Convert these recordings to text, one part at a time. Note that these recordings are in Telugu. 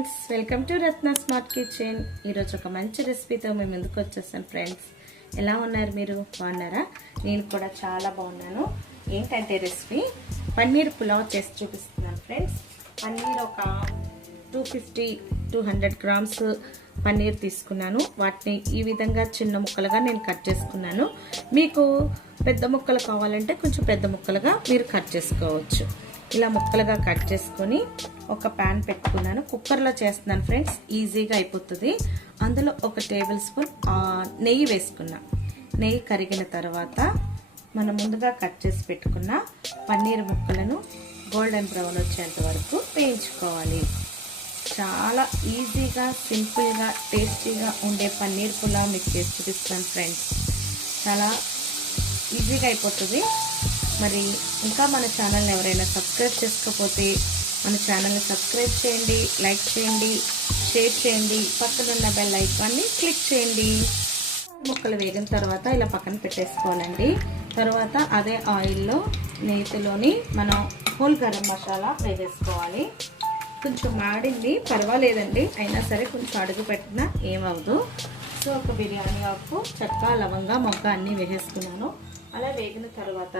Friends, welcome to Ratna smart kitchen. ఈరోజు ఒక మంచి రెసిపీతో మేము ముందుకు వచ్చేసాను. ఫ్రెండ్స్, ఎలా ఉన్నారు? మీరు బాగున్నారా? నేను కూడా చాలా బాగున్నాను. ఏంటంటే రెసిపీ పన్నీర్ పులావ్ చేసి చూపిస్తున్నాను. ఫ్రెండ్స్, పన్నీర్ ఒక 250-200 గ్రామ్స్ పన్నీర్ తీసుకున్నాను. వాటిని ఈ విధంగా చిన్న ముక్కలుగా నేను కట్ చేసుకున్నాను. మీకు పెద్ద ముక్కలు కావాలంటే కొంచెం పెద్ద ముక్కలుగా మీరు కట్ చేసుకోవచ్చు. ఇలా ముక్కలుగా కట్ చేసుకొని ఒక ప్యాన్ పెట్టుకున్నాను. కుక్కర్లో చేస్తున్నాను ఫ్రెండ్స్, ఈజీగా అయిపోతుంది. అందులో ఒక టేబుల్ స్పూన్ నెయ్యి వేసుకున్నా. నెయ్యి కరిగిన తర్వాత మనం ముందుగా కట్ చేసి పెట్టుకున్న పన్నీర్ ముక్కలను గోల్డెన్ బ్రౌన్ వచ్చేంత వరకు వేయించుకోవాలి. చాలా ఈజీగా, సింపుల్గా, టేస్టీగా ఉండే పన్నీర్ పులావ్ మీకు చేసి చూపిస్తాను ఫ్రెండ్స్. చాలా ఈజీగా అయిపోతుంది. మరి ఇంకా మన ఛానల్ని ఎవరైనా సబ్స్క్రైబ్ చేసుకోకపోతే మన ఛానల్ని సబ్స్క్రైబ్ చేయండి, లైక్ చేయండి, షేర్ చేయండి, పక్కనున్న బెల్ ఐకాన్ని క్లిక్ చేయండి. ముక్కలు వేగిన తర్వాత ఇలా పక్కన పెట్టేసుకోవాలండి. తర్వాత అదే ఆయిల్లో నేతిలోని మనం హోల్ గరం మసాలా వేసేసుకోవాలి. కొంచెం మాడింది, పర్వాలేదండి, అయినా సరే కొంచెం అడుగు పెట్టినా ఏమవదు. సో ఒక బిర్యానీ ఆకు, చెక్క, లవంగా, మొగ్గ అన్నీ వేసేసుకున్నాను. అలా వేగిన తర్వాత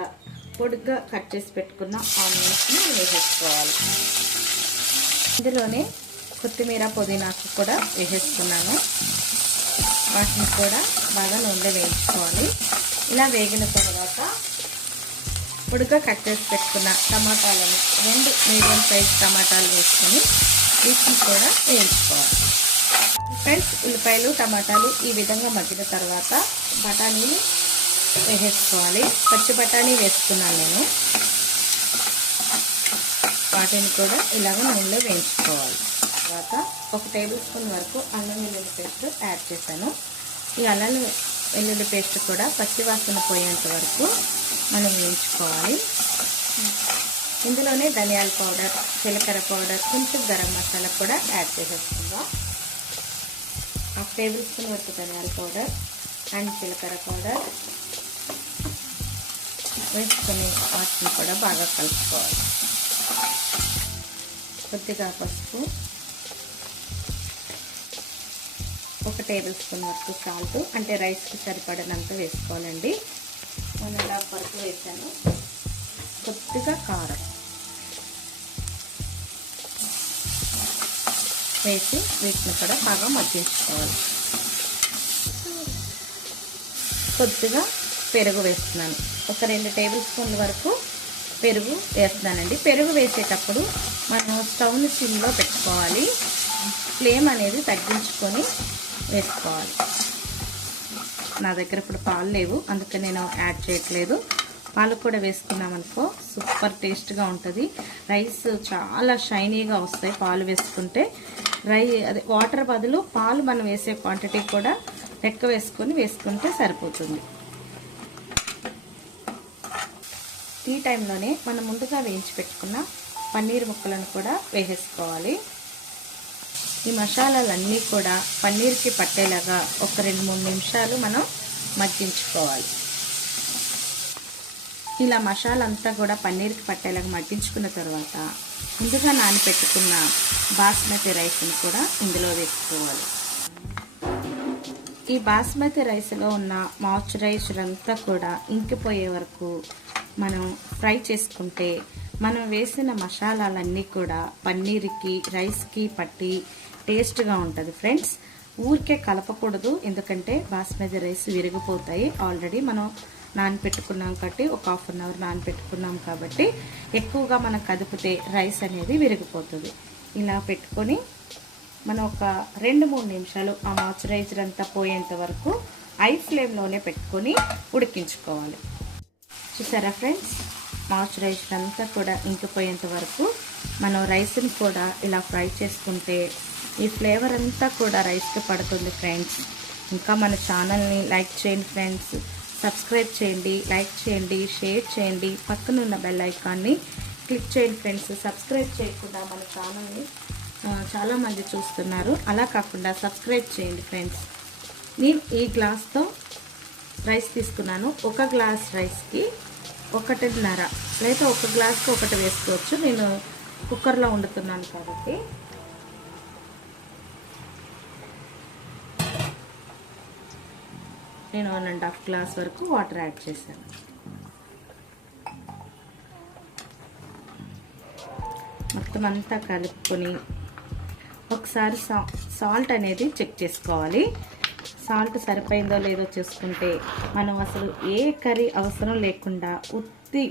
పొడిగా కట్ చేసి పెట్టుకున్న ఆనియన్స్ని వేసేసుకోవాలి. ఇందులోనే కొత్తిమీర, పుదీనాకు కూడా వేసేసుకున్నాను. వాటిని కూడా బాగా నూనెలో వేయించుకోవాలి. ఇలా వేగిన తర్వాత పొడిగా కట్ చేసి పెట్టుకున్న టమాటాలను 2 మీడియం సైజ్ టమాటాలు వేసుకొని వీటిని కూడా వేయించుకోవాలి. ఫ్రెండ్స్, ఉల్లిపాయలు, టమాటాలు ఈ విధంగా మగ్గిన తర్వాత బఠానీలు వేసేసుకోవాలి. పచ్చి బఠానీ వేసుకున్నాను నేను. వాటిని కూడా ఇలాగ నూనెలో వేయించుకోవాలి. తర్వాత ఒక టేబుల్ స్పూన్ వరకు అల్లం వెల్లుల్లి పేస్ట్ యాడ్ చేశాను. ఈ అల్లం వెల్లుల్లి పేస్ట్ కూడా పచ్చి వాసన పోయేంత వరకు మనం వేయించుకోవాలి. ఇందులోనే ధనియాల పౌడర్, జీలకర్ర పౌడర్, కొంచెం గరం మసాలా కూడా యాడ్ చేసేసుకుందాం. 1 టేబుల్ స్పూన్ వరకు ధనియాల పౌడర్ అండ్ జీలకర్ర పౌడర్ వేసుకొని వాటిని కూడా బాగా కలుపుకోవాలి. కొద్దిగా పసుపు, 1 టేబుల్ స్పూన్ వరకు సాల్ట్, అంటే రైస్కి సరిపడినంత వేసుకోవాలండి. 1.5 వరకు వేసాను. కొద్దిగా కారం వేసి వీటిని కూడా బాగా మగ్గించుకోవాలి. కొద్దిగా పెరుగు వేస్తున్నాను. ఒక 2 టేబుల్ స్పూన్ల వరకు పెరుగు వేస్తున్నానండి. పెరుగు వేసేటప్పుడు మనం స్టవ్ని సిమ్లో పెట్టుకోవాలి. ఫ్లేమ్ అనేది తగ్గించుకొని వేసుకోవాలి. నా దగ్గర ఇప్పుడు పాలు లేవు, అందుకని నేను యాడ్ చేయట్లేదు. పాలు కూడా వేసుకున్నామనుకో సూపర్ టేస్ట్గా ఉంటుంది. రైస్ చాలా షైనీగా వస్తాయి పాలు వేసుకుంటే. అదే వాటర్ బదులు పాలు మనం వేసే క్వాంటిటీ కూడా లెక్క వేసుకుంటే సరిపోతుంది. ఈ టైంలోనే మనం ముందుగా వేయించి పెట్టుకున్న పన్నీర్ ముక్కలను కూడా వేసేసుకోవాలి. ఈ మసాలాలన్నీ కూడా పన్నీర్కి పట్టేలాగా ఒక 2-3 నిమిషాలు మనం మగ్గించుకోవాలి. ఇలా మసాలా అంతా కూడా పన్నీర్కి పట్టేలాగా మగ్గించుకున్న తర్వాత ముందుగా నానబెట్టుకున్న బాస్మతి రైస్ని కూడా ఇందులో వేసుకోవాలి. ఈ బాస్మతి రైస్లో ఉన్న మాయిశ్చరైజర్ అంతా కూడా ఇంకిపోయే వరకు మనం ఫ్రై చేసుకుంటే మనం వేసిన మసాలాలన్నీ కూడా పన్నీర్కి, రైస్కి పట్టి టేస్ట్గా ఉంటుంది. ఫ్రెండ్స్, ఊరికే కలపకూడదు, ఎందుకంటే బాస్మతి రైస్ విరిగిపోతాయి. ఆల్రెడీ మనం నానపెట్టుకున్నాం కాబట్టి ఒక 1/2 అవర్ నానపెట్టుకున్నాం కాబట్టి ఎక్కువగా మనం కదిపితే రైస్ అనేది విరిగిపోతుంది. ఇలా పెట్టుకొని మనం ఒక 2-3 నిమిషాలు ఆ మాయిశ్చరైజర్ అంతా పోయేంత వరకు హై ఫ్లేమ్లోనే పెట్టుకొని ఉడికించుకోవాలి. చూసారా ఫ్రెండ్స్, మాయిశ్చరైజర్ అంతా కూడా ఇంకిపోయేంత వరకు మనం రైస్ని కూడా ఇలా ఫ్రై చేసుకుంటే ఈ ఫ్లేవర్ అంతా కూడా రైస్కి పడుతుంది. ఫ్రెండ్స్, ఇంకా మన ఛానల్ని లైక్ చేయండి ఫ్రెండ్స్, సబ్స్క్రైబ్ చేయండి, లైక్ చేయండి, షేర్ చేయండి, పక్కనున్న బెల్ ఐకాన్ని క్లిక్ చేయండి ఫ్రెండ్స్. సబ్స్క్రైబ్ చేయకుండా మన ఛానల్ని చాలామంది చూస్తున్నారు, అలా కాకుండా సబ్స్క్రైబ్ చేయండి ఫ్రెండ్స్. నేను ఈ గ్లాస్తో రైస్ తీసుకున్నాను. 1 గ్లాస్ రైస్కి 1.5 లేదా 1 గ్లాస్కి 1 వేసుకోవచ్చు. నేను కుక్కర్లో వండుతున్నాను కాబట్టి నేను 1.5 గ్లాస్ వరకు వాటర్ యాడ్ చేశాను. మొత్తం అంతా కలుపుకొని ఒకసారి సాల్ట్ అనేది చెక్ చేసుకోవాలి. సాల్ట్ సరిపోయిందో లేదో చూసుకుంటే మనం అసలు ఏ కర్రీ అవసరం లేకుండా ఉత్తి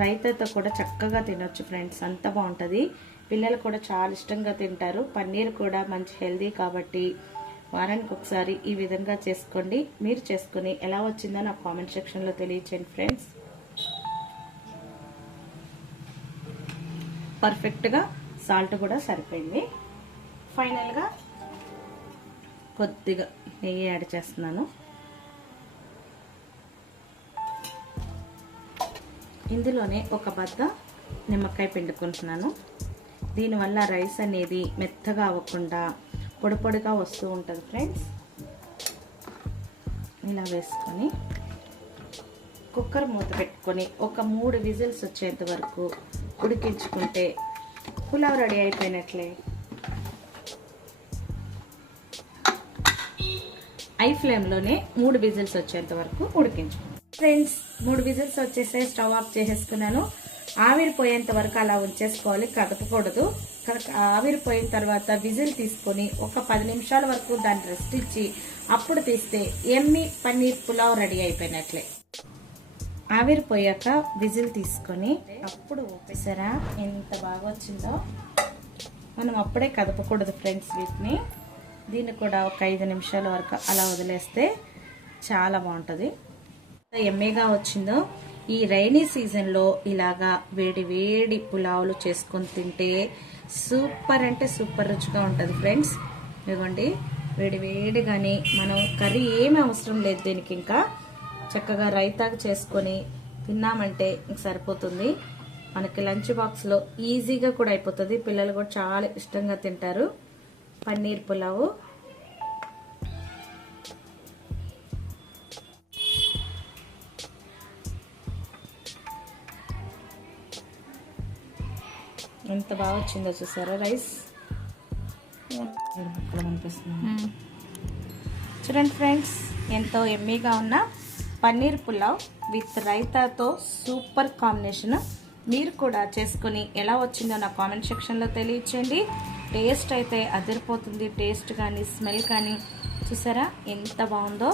రైతాతో కూడా చక్కగా తినొచ్చు ఫ్రెండ్స్. అంత బాగుంటుంది. పిల్లలు కూడా చాలా ఇష్టంగా తింటారు. పన్నీర్ కూడా మంచి హెల్దీ కాబట్టి వారానికి ఒకసారి ఈ విధంగా చేసుకోండి. మీరు చేసుకుని ఎలా వచ్చిందో నాకు కామెంట్ సెక్షన్లో తెలియచేయండి ఫ్రెండ్స్. పర్ఫెక్ట్గా సాల్ట్ కూడా సరిపోయింది. ఫైనల్గా కొద్దిగా నెయ్యి యాడ్ చేస్తున్నాను. ఇందులోనే ఒక బద్ద నిమ్మకాయ పిండుకుంటున్నాను. దీనివల్ల రైస్ అనేది మెత్తగా అవ్వకుండా పొడి పొడిగా వస్తూ ఉంటుంది ఫ్రెండ్స్. ఇలా వేసుకొని కుక్కర్ మూత పెట్టుకొని ఒక 3 విజిల్స్ వచ్చేంత వరకు ఉడికించుకుంటే పులావ్ రెడీ అయిపోయినట్లే. ఐ ఫ్లేమ్లోనే 3 విజిల్స్ వచ్చేంత వరకు ఉడికించుకోండి ఫ్రెండ్స్. 3 విజిల్స్ వచ్చేసే స్టవ్ ఆఫ్ చేసేసుకున్నాను. ఆవిరిపోయేంత వరకు అలా ఉంచేసుకోవాలి, కదపకూడదు. ఆవిరిపోయిన తర్వాత విజిల్ తీసుకొని ఒక 10 నిమిషాల వరకు దాన్ని రెస్ట్ ఇచ్చి అప్పుడు తీస్తే ఎమ్మి పన్నీర్ పులావ్ రెడీ అయిపోయినట్లే. ఆవిరిపోయాక విజిల్ తీసుకొని అప్పుడు ఊపేసారా ఎంత బాగా వచ్చిందో. మనం అప్పుడే కదపకూడదు ఫ్రెండ్స్ వీటిని. దీన్ని కూడా ఒక 5 నిమిషాల వరకు అలా వదిలేస్తే చాలా బాగుంటుంది. ఎమ్మీగా వచ్చిందో. ఈ రైనీ సీజన్లో ఇలాగా వేడి వేడి పులావులు చేసుకొని తింటే సూపర్ అంటే సూపర్ రుచిగా ఉంటుంది ఫ్రెండ్స్. ఇదిగోండి వేడి వేడిగాని మనం కర్రీ ఏమీ అవసరం లేదు దీనికి. ఇంకా చక్కగా రైతాగా చేసుకొని తిన్నామంటే ఇంక సరిపోతుంది. మనకి లంచ్ బాక్స్లో ఈజీగా కూడా అయిపోతుంది. పిల్లలు కూడా చాలా ఇష్టంగా తింటారు పన్నీర్ పులావు. ఎంత బాగా వచ్చిందో చూసారా రైస్. చూడండి ఫ్రెండ్స్, ఎంతో ఎమ్మీగా ఉన్న పన్నీర్ పులావ్ విత్ రైతాతో సూపర్ కాంబినేషన్. మీరు కూడా చేసుకుని ఎలా వచ్చిందో నా కామెంట్ సెక్షన్లో తెలియచేయండి. టేస్ట్ అయితే అదిరిపోతుంది. టేస్ట్ కానీ స్మెల్ కానీ చూసారా ఎంత బాగుందో.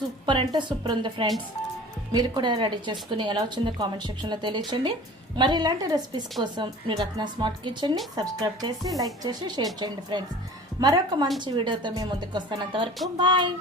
సూపర్ అంటే సూపర్ ఉంది ఫ్రెండ్స్. మీరు కూడా రెడీ చేసుకుని ఎలా వచ్చిందో కామెంట్ సెక్షన్లో తెలియచేయండి. మరి ఇలాంటి రెసిపీస్ కోసం మీరు రత్న స్మార్ట్ కిచెన్ని సబ్స్క్రైబ్ చేసి లైక్ చేసి షేర్ చేయండి ఫ్రెండ్స్. మరొక మంచి వీడియోతో మేము ముందుకు వస్తాను. అంతవరకు బాయ్.